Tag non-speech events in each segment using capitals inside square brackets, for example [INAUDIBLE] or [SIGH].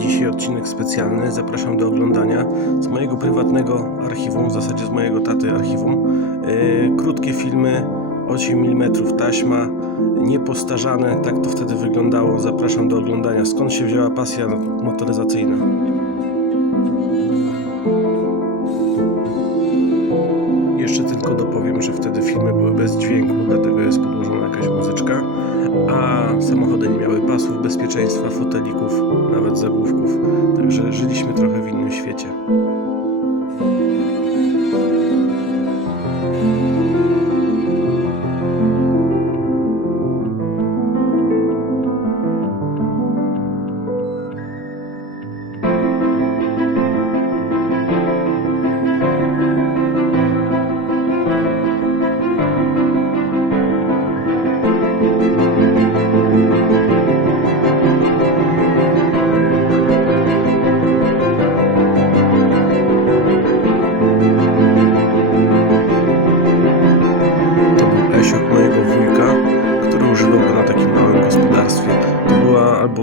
Dzisiaj odcinek specjalny. Zapraszam do oglądania z mojego prywatnego archiwum, w zasadzie z mojego taty archiwum. Yy, krótkie filmy, 8 mm taśma, niepostarzane. Tak to wtedy wyglądało. Zapraszam do oglądania. Skąd się wzięła pasja motoryzacyjna? Jeszcze tylko dopowiem, że wtedy filmy były bez dźwięku, nie miały pasów bezpieczeństwa, fotelików, nawet zagłówków, także żyliśmy trochę w innym świecie.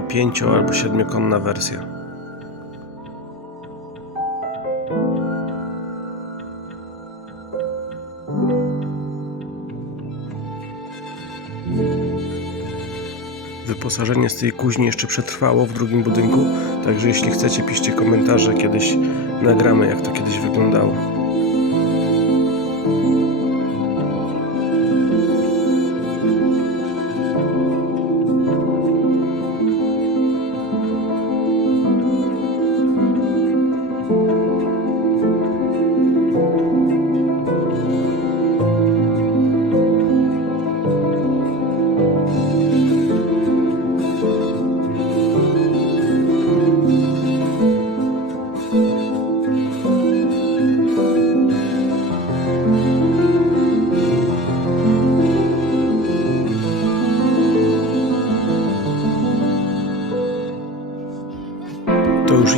Pięcio, albo siedmiokonna wersja. Wyposażenie z tej kuźni jeszcze przetrwało w drugim budynku, także jeśli chcecie, piszcie komentarze, kiedyś nagramy, jak to kiedyś wyglądało.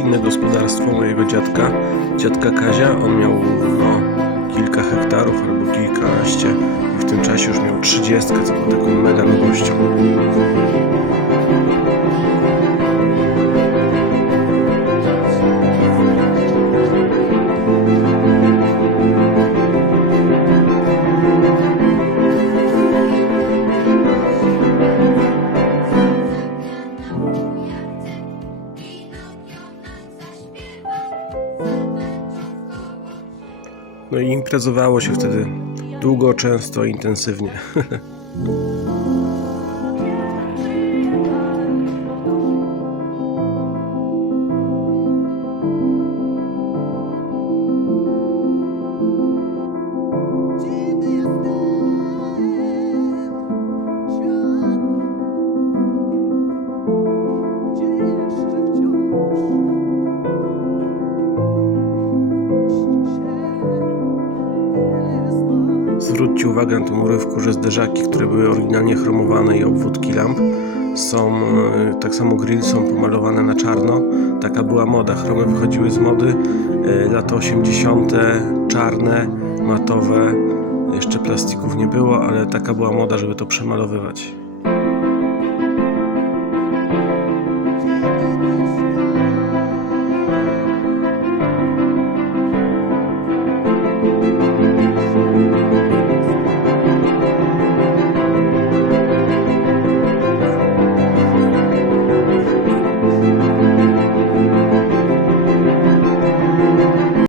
To już inne gospodarstwo mojego dziadka, dziadka Kazia. On miał no, kilka hektarów albo kilkanaście i w tym czasie już miał trzydziestkę, co było taką mega nowością. No i imprezowało się wtedy długo, często, intensywnie. [LAUGHS] Zwróćcie uwagę na tą urywku, że zderzaki, które były oryginalnie chromowane i obwódki lamp są, e, tak samo grill są pomalowane na czarno. Taka była moda. Chromy wychodziły z mody. e, Lata 80. czarne, matowe. Jeszcze plastików nie było, ale taka była moda, żeby to przemalowywać.